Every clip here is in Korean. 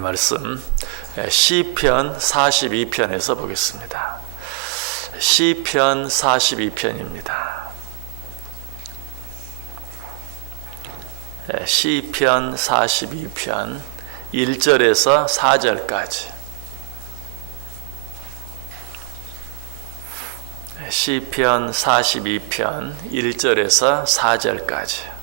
말씀 시편 42편에서 보겠습니다. 시편 42편입니다. 시편 42편 1절에서 4절까지. 시편 42편 1절에서 4절까지.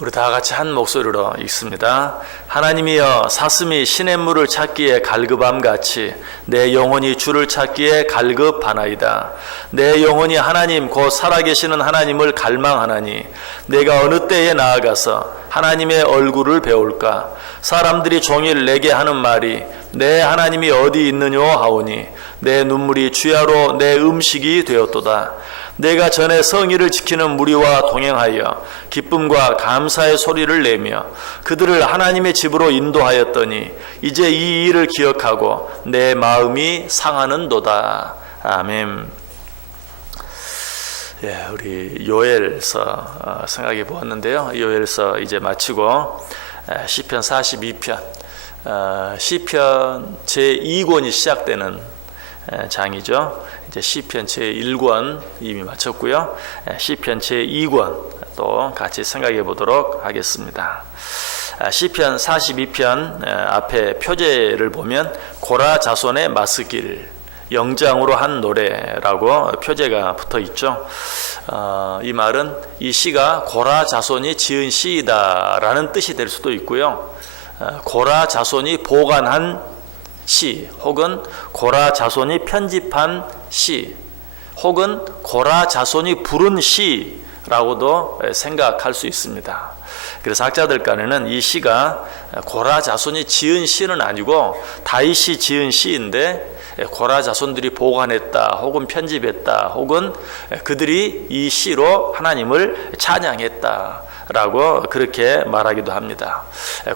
우리 다 같이 한 목소리로 읽습니다. 하나님이여, 사슴이 시냇물을 찾기에 갈급함같이 내 영혼이 주를 찾기에 갈급하나이다. 내 영혼이 하나님 곧 살아계시는 하나님을 갈망하나니 내가 어느 때에 나아가서 하나님의 얼굴을 배울까? 사람들이 종일 내게 하는 말이 내 하나님이 어디 있느뇨 하오니 내 눈물이 주야로 내 음식이 되었도다. 내가 전에 성의를 지키는 무리와 동행하여 기쁨과 감사의 소리를 내며 그들을 하나님의 집으로 인도하였더니 이제 이 일을 기억하고 내 마음이 상하는도다. 아멘. 우리 요엘서 생각해 보았는데요. 요엘서 이제 마치고 시편 42편 시편 제2권이 시작되는 장이죠. 이제 시편 제1권 이미 마쳤고요. 시편 제2권 또 같이 생각해 보도록 하겠습니다. 시편 42편 앞에 표제를 보면 고라 자손의 마스길 영장으로 한 노래라고 표제가 붙어 있죠. 이 말은 이 시가 고라 자손이 지은 시이다라는 뜻이 될 수도 있고요. 고라 자손이 보관한 시, 혹은 고라 자손이 편집한 시, 혹은 고라 자손이 부른 시라고도 생각할 수 있습니다. 그래서 학자들 간에는 이 시가 고라 자손이 지은 시는 아니고 다윗이 지은 시인데 고라 자손들이 보관했다 혹은 편집했다 혹은 그들이 이 시로 하나님을 찬양했다 라고 그렇게 말하기도 합니다.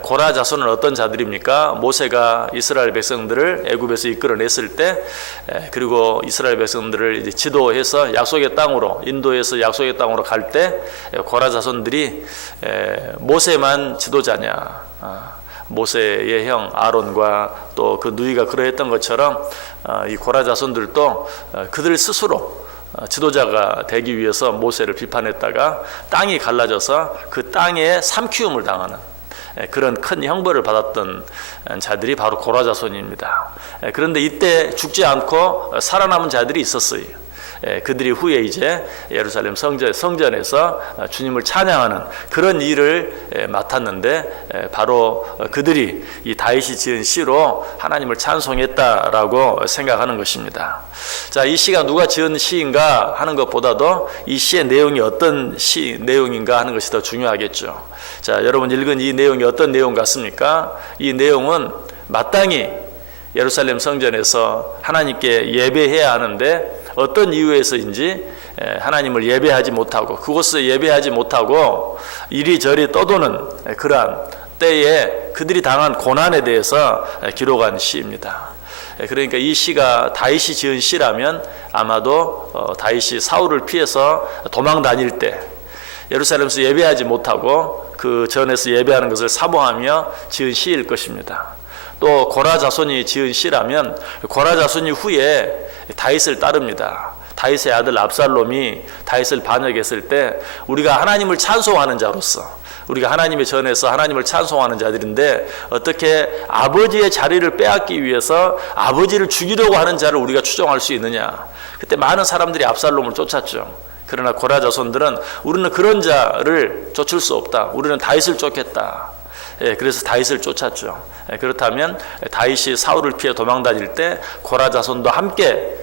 고라 자손은 어떤 자들입니까? 모세가 이스라엘 백성들을 애굽에서 이끌어냈을 때, 그리고 이스라엘 백성들을 이제 지도해서 약속의 땅으로 인도해서 약속의 땅으로 갈 때 고라 자손들이 모세만 지도자냐, 모세의 형 아론과 또 그 누이가 그러했던 것처럼 이 고라 자손들도 그들 스스로 지도자가 되기 위해서 모세를 비판했다가 땅이 갈라져서 그 땅에 삼키움을 당하는 그런 큰 형벌을 받았던 자들이 바로 고라 자손입니다. 그런데 이때 죽지 않고 살아남은 자들이 있었어요. 그들이 후에 이제 예루살렘 성전에서 주님을 찬양하는 그런 일을 맡았는데 바로 그들이 이 다윗이 지은 시로 하나님을 찬송했다라고 생각하는 것입니다. 자, 이 시가 누가 지은 시인가 하는 것보다도 이 시의 내용이 어떤 시 내용인가 하는 것이 더 중요하겠죠. 자, 여러분 읽은 이 내용이 어떤 내용 같습니까? 이 내용은 마땅히 예루살렘 성전에서 하나님께 예배해야 하는데 어떤 이유에서인지 하나님을 예배하지 못하고 그곳에 예배하지 못하고 이리저리 떠도는 그러한 때에 그들이 당한 고난에 대해서 기록한 시입니다. 그러니까 이 시가 다윗이 지은 시라면 아마도 다윗이 사울을 피해서 도망 다닐 때 예루살렘에서 예배하지 못하고 그 전에서 예배하는 것을 사모하며 지은 시일 것입니다. 또 고라 자손이 지은 시라면 고라 자손이 후에 다윗을 따릅니다. 다윗의 아들 압살롬이 다윗을 반역했을 때 우리가 하나님을 찬송하는 자로서 우리가 하나님의 전에서 하나님을 찬송하는 자들인데 어떻게 아버지의 자리를 빼앗기 위해서 아버지를 죽이려고 하는 자를 우리가 추종할 수 있느냐. 그때 많은 사람들이 압살롬을 쫓았죠. 그러나 고라 자손들은 우리는 그런 자를 쫓을 수 없다. 우리는 다윗을 쫓겠다. 그래서 다윗을 쫓았죠. 그렇다면 다윗이 사울을 피해 도망 다닐 때 고라 자손도 함께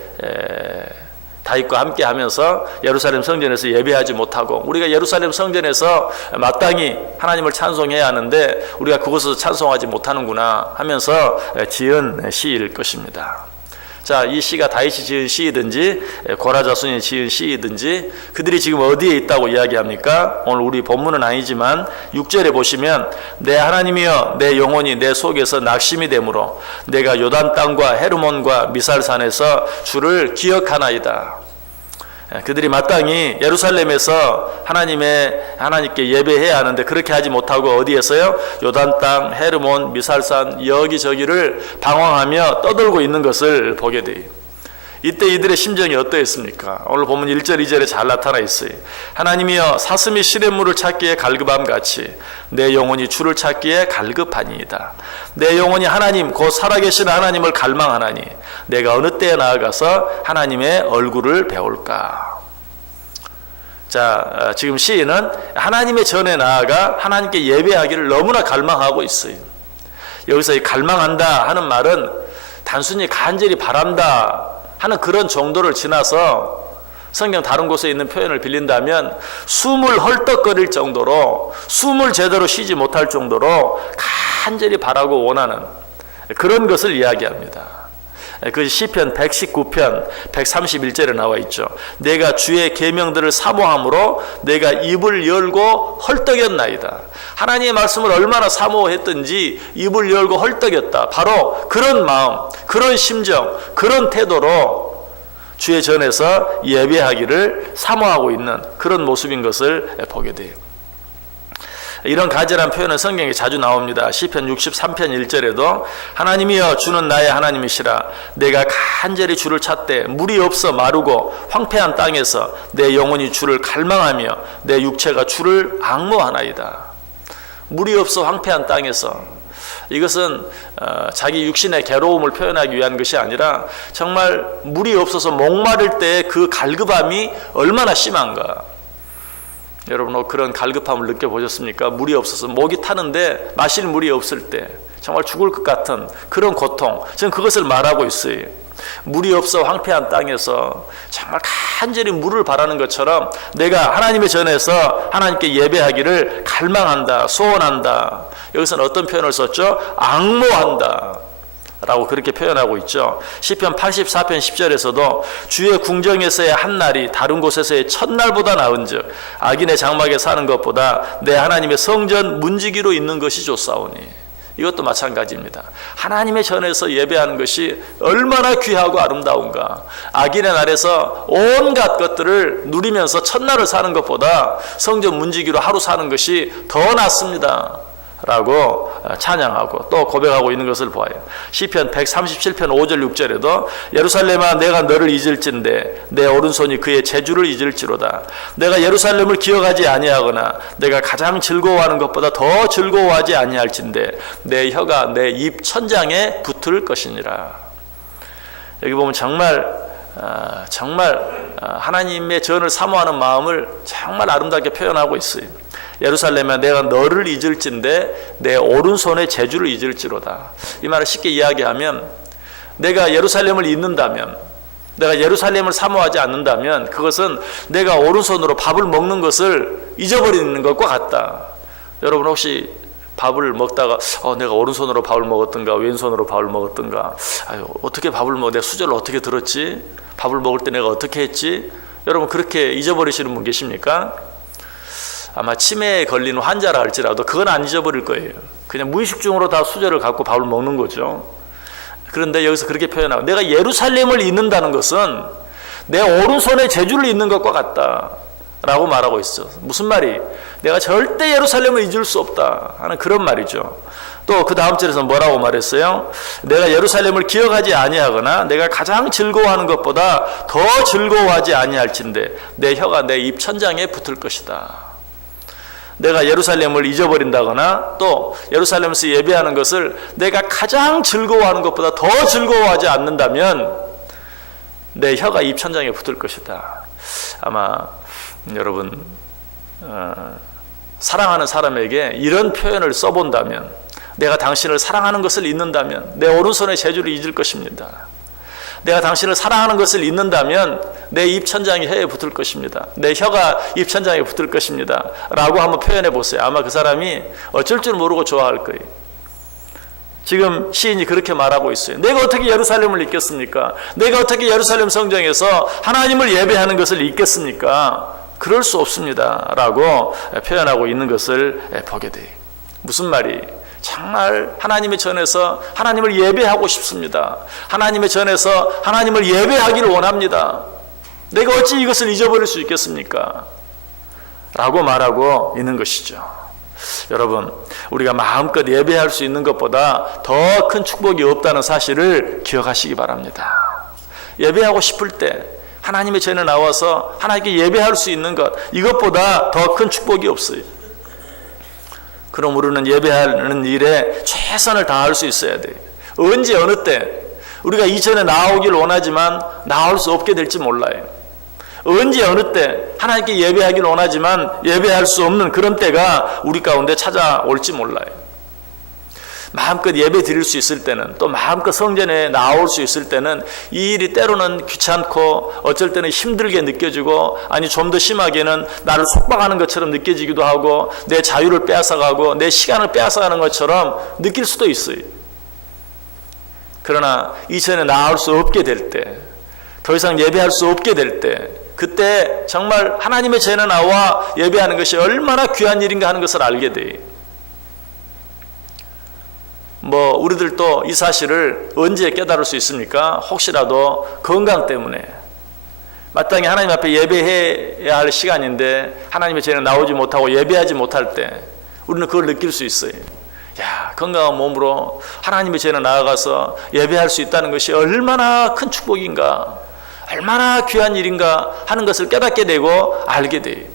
다윗과 함께 하면서 예루살렘 성전에서 예배하지 못하고 우리가 예루살렘 성전에서 마땅히 하나님을 찬송해야 하는데 우리가 그곳에서 찬송하지 못하는구나 하면서 지은 시일 것입니다. 자, 이 시가 다윗이 지은 시이든지 고라 자손이 지은 시이든지 그들이 지금 어디에 있다고 이야기합니까? 오늘 우리 본문은 아니지만 6절에 보시면 내 하나님이여 내 영혼이 내 속에서 낙심이 되므로 내가 요단 땅과 헤르몬과 미살산에서 주를 기억하나이다. 그들이 마땅히 예루살렘에서 하나님께 예배해야 하는데 그렇게 하지 못하고 어디에서요? 요단 땅, 헤르몬, 미살산 여기저기를 방황하며 떠돌고 있는 것을 보게 돼요. 이때 이들의 심정이 어떠했습니까? 오늘 보면 1절 2절에 잘 나타나 있어요. 하나님이여 사슴이 시냇물을 찾기에 갈급함 같이 내 영혼이 주를 찾기에 갈급하니이다. 내 영혼이 하나님 곧 살아계신 하나님을 갈망하나니 내가 어느 때에 나아가서 하나님의 얼굴을 배울까. 자, 지금 시인은 하나님의 전에 나아가 하나님께 예배하기를 너무나 갈망하고 있어요. 여기서 이 갈망한다 하는 말은 단순히 간절히 바란다 하는 그런 정도를 지나서 성경 다른 곳에 있는 표현을 빌린다면 숨을 헐떡거릴 정도로 숨을 제대로 쉬지 못할 정도로 간절히 바라고 원하는 그런 것을 이야기합니다. 그 시편 119편 131절에 나와 있죠. 내가 주의 계명들을 사모함으로 내가 입을 열고 헐떡였나이다. 하나님의 말씀을 얼마나 사모했던지 입을 열고 헐떡였다. 바로 그런 마음, 그런 심정, 그런 태도로 주의 전에서 예배하기를 사모하고 있는 그런 모습인 것을 보게 돼요. 이런 간절한 표현은 성경에 자주 나옵니다. 시편 63편 1절에도 하나님이여 주는 나의 하나님이시라 내가 간절히 주를 찾되 물이 없어 마르고 황폐한 땅에서 내 영혼이 주를 갈망하며 내 육체가 주를 앙모하나이다. 물이 없어 황폐한 땅에서, 이것은 자기 육신의 괴로움을 표현하기 위한 것이 아니라 정말 물이 없어서 목마를 때의 그 갈급함이 얼마나 심한가. 여러분 그런 갈급함을 느껴보셨습니까? 물이 없어서 목이 타는데 마실 물이 없을 때 정말 죽을 것 같은 그런 고통, 저는 그것을 말하고 있어요. 물이 없어 황폐한 땅에서 정말 간절히 물을 바라는 것처럼 내가 하나님의 전에서 하나님께 예배하기를 갈망한다, 소원한다. 여기서는 어떤 표현을 썼죠? 앙모한다 라고 그렇게 표현하고 있죠. 시편 84편 10절에서도 주의 궁정에서의 한 날이 다른 곳에서의 첫날보다 나은즉 악인의 장막에 사는 것보다 내 하나님의 성전 문지기로 있는 것이 좋사오니. 이것도 마찬가지입니다. 하나님의 전에서 예배하는 것이 얼마나 귀하고 아름다운가. 악인의 날에서 온갖 것들을 누리면서 첫날을 사는 것보다 성전 문지기로 하루 사는 것이 더 낫습니다 라고 찬양하고 또 고백하고 있는 것을 보아요. 시편 137편 5절 6절에도 예루살렘아 내가 너를 잊을진대 내 오른손이 그의 재주를 잊을지로다. 내가 예루살렘을 기억하지 아니하거나 내가 가장 즐거워하는 것보다 더 즐거워하지 아니할진대 내 혀가 내 입 천장에 붙을 것이니라. 여기 보면 정말 하나님의 전을 사모하는 마음을 정말 아름답게 표현하고 있어요. 예루살렘에 내가 너를 잊을진데 내 오른손의 재주를 잊을지로다. 이 말을 쉽게 이야기하면 내가 예루살렘을 잊는다면, 내가 예루살렘을 사모하지 않는다면 그것은 내가 오른손으로 밥을 먹는 것을 잊어버리는 것과 같다. 여러분 혹시 밥을 먹다가 내가 오른손으로 밥을 먹었던가 왼손으로 밥을 먹었던가, 어떻게 밥을 먹어, 내가 수저를 어떻게 들었지, 밥을 먹을 때 내가 어떻게 했지, 여러분 그렇게 잊어버리시는 분 계십니까? 아마 치매에 걸리는 환자라 할지라도 그건 안 잊어버릴 거예요. 그냥 무의식 중으로 다 수저를 갖고 밥을 먹는 거죠. 그런데 여기서 그렇게 표현하고 내가 예루살렘을 잊는다는 것은 내 오른손에 재주를 잊는 것과 같다 라고 말하고 있어. 무슨 말이? 내가 절대 예루살렘을 잊을 수 없다 하는 그런 말이죠. 또 그 다음 절에서 뭐라고 말했어요? 내가 예루살렘을 기억하지 아니하거나 내가 가장 즐거워하는 것보다 더 즐거워하지 아니할진대 내 혀가 내 입 천장에 붙을 것이다. 내가 예루살렘을 잊어버린다거나 또 예루살렘에서 예배하는 것을 내가 가장 즐거워하는 것보다 더 즐거워하지 않는다면 내 혀가 입 천장에 붙을 것이다. 아마 여러분 사랑하는 사람에게 이런 표현을 써본다면, 내가 당신을 사랑하는 것을 잊는다면 내 오른손의 재주를 잊을 것입니다. 내가 당신을 사랑하는 것을 잊는다면 내 입 천장이 혀에 붙을 것입니다. 내 혀가 입 천장에 붙을 것입니다 라고 한번 표현해 보세요. 아마 그 사람이 어쩔 줄 모르고 좋아할 거예요. 지금 시인이 그렇게 말하고 있어요. 내가 어떻게 예루살렘을 잊겠습니까? 내가 어떻게 예루살렘 성전에서 하나님을 예배하는 것을 잊겠습니까? 그럴 수 없습니다 라고 표현하고 있는 것을 보게 돼요. 무슨 말이? 정말 하나님의 전에서 하나님을 예배하고 싶습니다. 하나님의 전에서 하나님을 예배하기를 원합니다. 내가 어찌 이것을 잊어버릴 수 있겠습니까? 라고 말하고 있는 것이죠. 여러분, 우리가 마음껏 예배할 수 있는 것보다 더 큰 축복이 없다는 사실을 기억하시기 바랍니다. 예배하고 싶을 때 하나님의 전에 나와서 하나님께 예배할 수 있는 것, 이것보다 더 큰 축복이 없어요. 그럼 우리는 예배하는 일에 최선을 다할 수 있어야 돼요. 언제 어느 때 우리가 이전에 나오길 원하지만 나올 수 없게 될지 몰라요. 언제 어느 때 하나님께 예배하길 원하지만 예배할 수 없는 그런 때가 우리 가운데 찾아올지 몰라요. 마음껏 예배 드릴 수 있을 때는, 또 마음껏 성전에 나올 수 있을 때는 이 일이 때로는 귀찮고 어쩔 때는 힘들게 느껴지고, 아니 좀 더 심하게는 나를 속박하는 것처럼 느껴지기도 하고, 내 자유를 빼앗아가고 내 시간을 빼앗아가는 것처럼 느낄 수도 있어요. 그러나 이전에 나올 수 없게 될 때, 더 이상 예배할 수 없게 될 때, 그때 정말 하나님의 전에 나와 예배하는 것이 얼마나 귀한 일인가 하는 것을 알게 돼요. 우리들도 이 사실을 언제 깨달을 수 있습니까? 혹시라도 건강 때문에 마땅히 하나님 앞에 예배해야 할 시간인데 하나님의 전에 나오지 못하고 예배하지 못할 때 우리는 그걸 느낄 수 있어요. 야, 건강한 몸으로 하나님의 전에 나아가서 예배할 수 있다는 것이 얼마나 큰 축복인가, 얼마나 귀한 일인가 하는 것을 깨닫게 되고 알게 돼요.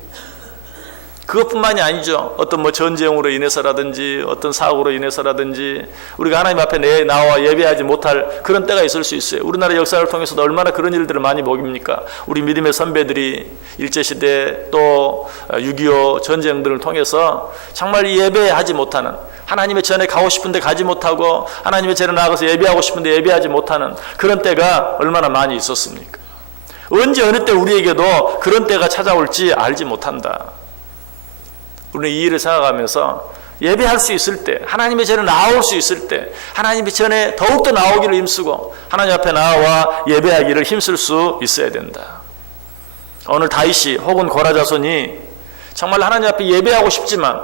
그것뿐만이 아니죠. 어떤 전쟁으로 인해서라든지 어떤 사고로 인해서라든지 우리가 하나님 앞에 나와 예배하지 못할 그런 때가 있을 수 있어요. 우리나라 역사를 통해서도 얼마나 그런 일들을 많이 먹입니까? 우리 믿음의 선배들이 일제시대 또 6.25 전쟁들을 통해서 정말 예배하지 못하는, 하나님의 전에 가고 싶은데 가지 못하고 하나님의 전에 나가서 예배하고 싶은데 예배하지 못하는 그런 때가 얼마나 많이 있었습니까? 언제 어느 때 우리에게도 그런 때가 찾아올지 알지 못한다. 우리는 이 일을 생각하면서 예배할 수 있을 때, 하나님의 전에 나올 수 있을 때 하나님의 전에 더욱더 나오기를 힘쓰고 하나님 앞에 나와 예배하기를 힘쓸 수 있어야 된다. 오늘 다윗이 혹은 고라 자손이 정말 하나님 앞에 예배하고 싶지만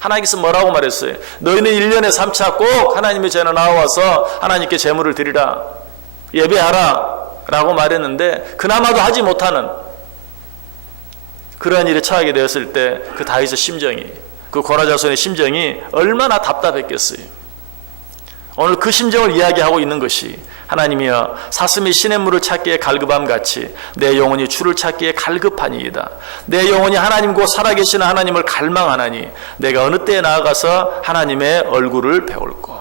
하나님께서 뭐라고 말했어요? 너희는 1년에 3차 꼭 하나님의 전에 나와서 하나님께 제물을 드리라, 예배하라 라고 말했는데 그나마도 하지 못하는 그러한 일에 처하게 되었을 때 그 다윗의 심정이, 그 고라 자손의 심정이 얼마나 답답했겠어요. 오늘 그 심정을 이야기하고 있는 것이 하나님이여 사슴이 시냇물을 찾기에 갈급함 같이 내 영혼이 주를 찾기에 갈급하니이다. 내 영혼이 하나님 곧 살아계시는 하나님을 갈망하나니 내가 어느 때에 나아가서 하나님의 얼굴을 배울꼬.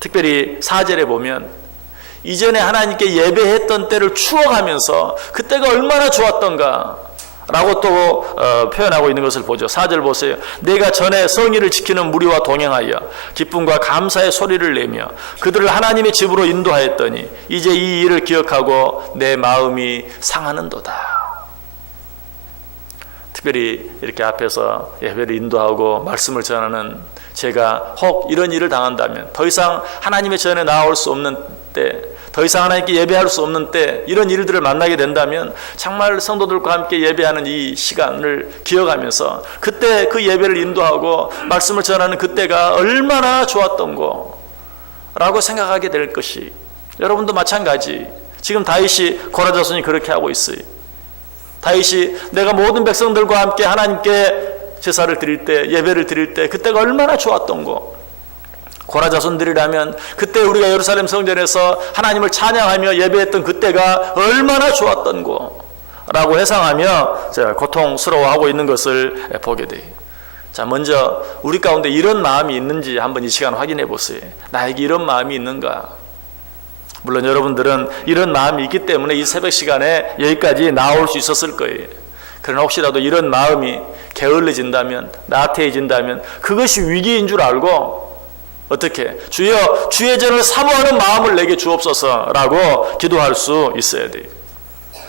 특별히 4절에 보면 이전에 하나님께 예배했던 때를 추억하면서 그때가 얼마나 좋았던가 라고 또 표현하고 있는 것을 보죠. 4절 보세요. 내가 전에 성의를 지키는 무리와 동행하여 기쁨과 감사의 소리를 내며 그들을 하나님의 집으로 인도하였더니 이제 이 일을 기억하고 내 마음이 상하는도다. 특별히 이렇게 앞에서 예배를 인도하고 말씀을 전하는 제가 혹 이런 일을 당한다면, 더 이상 하나님의 전에 나올 수 없는 때, 더 이상 하나님께 예배할 수 없는 때 이런 일들을 만나게 된다면 정말 성도들과 함께 예배하는 이 시간을 기억하면서 그때 그 예배를 인도하고 말씀을 전하는 그때가 얼마나 좋았던 거라고 생각하게 될 것이, 여러분도 마찬가지. 지금 다윗이 고라 자손이 그렇게 하고 있어요. 다윗이 내가 모든 백성들과 함께 하나님께 제사를 드릴 때, 예배를 드릴 때 그때가 얼마나 좋았던 거. 고라 자손들이라면 그때 우리가 예루살렘 성전에서 하나님을 찬양하며 예배했던 그때가 얼마나 좋았던 거라고 회상하며 고통스러워하고 있는 것을 보게 돼요. 자, 먼저 우리 가운데 이런 마음이 있는지 한번 이 시간 확인해 보세요. 나에게 이런 마음이 있는가? 물론 여러분들은 이런 마음이 있기 때문에 이 새벽 시간에 여기까지 나올 수 있었을 거예요. 그러나 혹시라도 이런 마음이 게을러진다면, 나태해진다면 그것이 위기인 줄 알고 어떻게? 주여 주의 전을 사모하는 마음을 내게 주옵소서라고 기도할 수 있어야 돼요.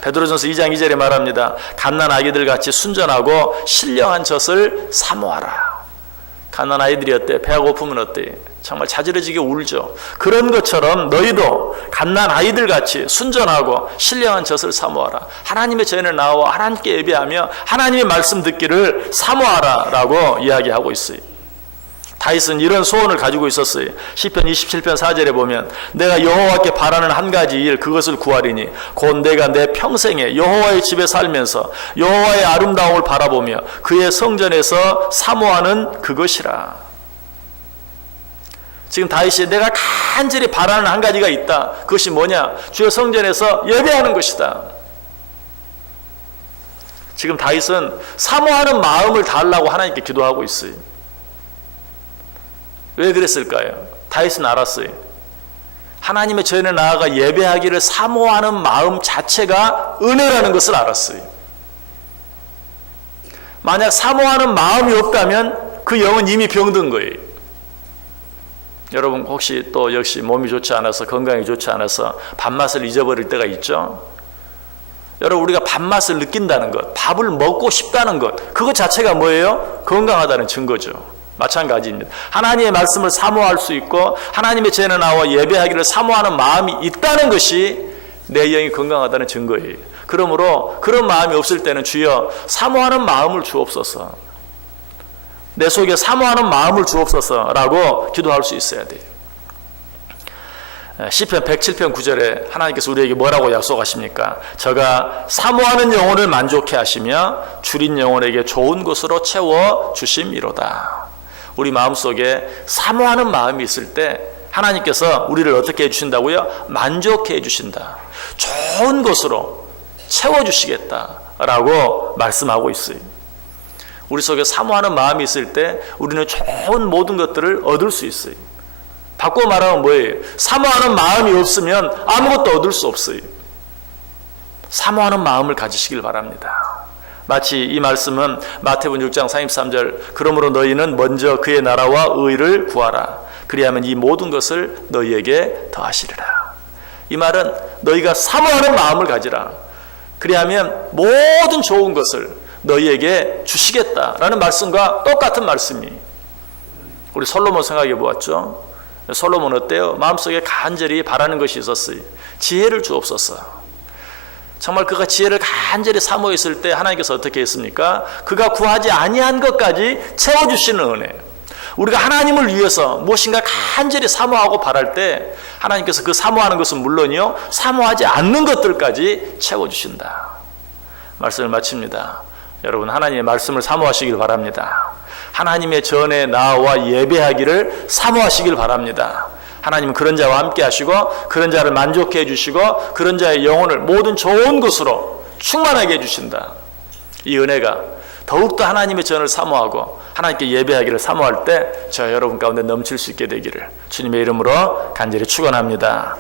베드로전서 2장 2절에 말합니다. 갓난 아기들 같이 순전하고 신령한 젖을 사모하라. 갓난 아이들이 어때? 배가 고프면 어때? 정말 자지러지게 울죠. 그런 것처럼 너희도 갓난 아이들 같이 순전하고 신령한 젖을 사모하라. 하나님의 전에 나와 하나님께 예배하며 하나님의 말씀 듣기를 사모하라 라고 이야기하고 있어요. 다윗은 이런 소원을 가지고 있었어요. 시편 27편 4절에 보면 내가 여호와께 바라는 한 가지 일 그것을 구하리니 곧 내가 내 평생에 여호와의 집에 살면서 여호와의 아름다움을 바라보며 그의 성전에서 사모하는 그것이라. 지금 다윗이 내가 간절히 바라는 한 가지가 있다. 그것이 뭐냐? 주의 성전에서 예배하는 것이다. 지금 다윗은 사모하는 마음을 달라고 하나님께 기도하고 있어요. 왜 그랬을까요? 다윗은 알았어요. 하나님의 전에 나아가 예배하기를 사모하는 마음 자체가 은혜라는 것을 알았어요. 만약 사모하는 마음이 없다면 그 영은 이미 병든 거예요. 여러분 혹시 또 역시 몸이 좋지 않아서 건강이 좋지 않아서 밥맛을 잊어버릴 때가 있죠? 여러분 우리가 밥맛을 느낀다는 것, 밥을 먹고 싶다는 것, 그것 자체가 뭐예요? 건강하다는 증거죠. 마찬가지입니다. 하나님의 말씀을 사모할 수 있고 하나님의 전에 나와 예배하기를 사모하는 마음이 있다는 것이 내 영이 건강하다는 증거예요. 그러므로 그런 마음이 없을 때는 주여 사모하는 마음을 주옵소서, 내 속에 사모하는 마음을 주옵소서라고 기도할 수 있어야 돼요. 시편 107편 9절에 하나님께서 우리에게 뭐라고 약속하십니까? 저가 사모하는 영혼을 만족해 하시며 줄인 영혼에게 좋은 것으로 채워 주심이로다. 우리 마음속에 사모하는 마음이 있을 때 하나님께서 우리를 어떻게 해주신다고요? 만족해 주신다. 좋은 것으로 채워주시겠다라고 말씀하고 있어요. 우리 속에 사모하는 마음이 있을 때 우리는 좋은 모든 것들을 얻을 수 있어요. 바꿔 말하면 뭐예요? 사모하는 마음이 없으면 아무것도 얻을 수 없어요. 사모하는 마음을 가지시길 바랍니다. 마치 이 말씀은 마태복음 6장 33절 그러므로 너희는 먼저 그의 나라와 의를 구하라. 그리하면 이 모든 것을 너희에게 더하시리라. 이 말은 너희가 사모하는 마음을 가지라. 그리하면 모든 좋은 것을 너희에게 주시겠다라는 말씀과 똑같은 말씀이. 우리 솔로몬 생각해 보았죠. 솔로몬 어때요? 마음속에 간절히 바라는 것이 있었어요. 지혜를 주옵소서. 정말 그가 지혜를 간절히 사모했을 때 하나님께서 어떻게 했습니까? 그가 구하지 아니한 것까지 채워주시는 은혜. 우리가 하나님을 위해서 무엇인가 간절히 사모하고 바랄 때 하나님께서 그 사모하는 것은 물론이요, 사모하지 않는 것들까지 채워주신다. 말씀을 마칩니다. 여러분 하나님의 말씀을 사모하시길 바랍니다. 하나님의 전에 나와 예배하기를 사모하시길 바랍니다. 하나님은 그런 자와 함께 하시고 그런 자를 만족해 해주시고 그런 자의 영혼을 모든 좋은 것으로 충만하게 해주신다. 이 은혜가 더욱더 하나님의 전을 사모하고 하나님께 예배하기를 사모할 때 저 여러분 가운데 넘칠 수 있게 되기를 주님의 이름으로 간절히 축원합니다.